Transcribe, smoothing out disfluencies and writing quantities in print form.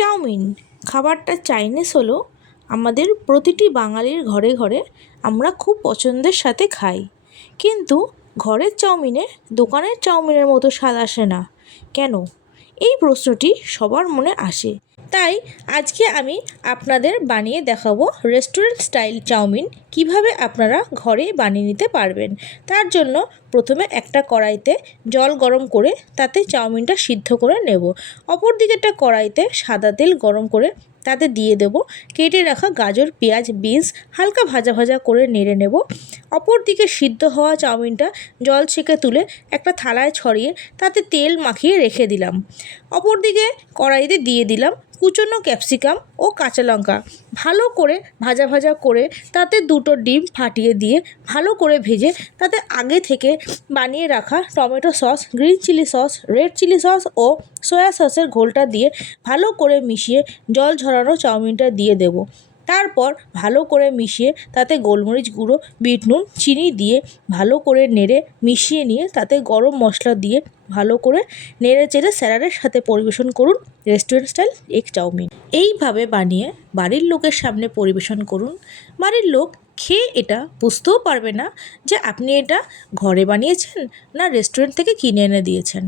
Chowmein খাবারটা Chinese হলেও আমাদের প্রতিটি বাঙালির ঘরে ঘরে আমরা খুব পছন্দের সাথে খাই। কিন্তু ঘরের চাউমিনে দোকানের চাউমিনের মতো স্বাদ আসে না কেন? এই প্রশ্নটি সবার মনে আসে। তাই আজকে আমি আপনাদের বানিয়ে দেখাবো রেস্টুরেন্ট স্টাইল চাউমিন কিভাবে আপনারা ঘরে বানিয়ে নিতে পারবেন। তার জন্য প্রথমে একটা কড়াইতে জল গরম করে তাতে চাউমিনটা সিদ্ধ করে নেব। অপর দিকে একটা কড়াইতে সাদা তেল গরম করে তাতে দিয়ে দেব কেটে রাখা গাজর, পেঁয়াজ, বিনস হালকা ভাজা ভাজা করে নেড়ে নেব। অপর দিকে সিদ্ধ হওয়া চাউমিনটা জল ছেঁকে তুলে একটা থালায় ছড়িয়ে তাতে তেল মাখিয়ে রেখে দিলাম। অপর দিকে কড়াইতে দিয়ে দিলাম কুচনো ক্যাপসিকাম ও কাঁচা লঙ্কা, ভালো করে ভাজা ভাজা করে তাতে দুটো ডিম ফাটিয়ে দিয়ে ভালো করে ভেজে তাতে আগে থেকে বানিয়ে রাখা tomato sauce, green chilli sauce, red chilli sauce ও সয়া সসের ঘোলটা দিয়ে ভালো করে মিশিয়ে জল ঝরানো চাউমিনটা দিয়ে দেব। তারপর ভালো করে মিশিয়ে তাতে গোলমরিচ গুঁড়ো, বিট নুন, চিনি দিয়ে ভালো করে নেড়ে মিশিয়ে নিয়ে তাতে গরম মশলা দিয়ে ভালো করে নেড়ে চেড়ে স্যালাডের সাথে পরিবেশন করুন রেস্টুরেন্ট স্টাইল এগ চাউমিন। এইভাবে বানিয়ে বাড়ির লোকের সামনে পরিবেশন করুন। বাড়ির লোক খেয়ে এটা বুঝতেও পারবে না যে আপনি এটা ঘরে বানিয়েছেন না রেস্টুরেন্ট থেকে কিনে এনে দিয়েছেন।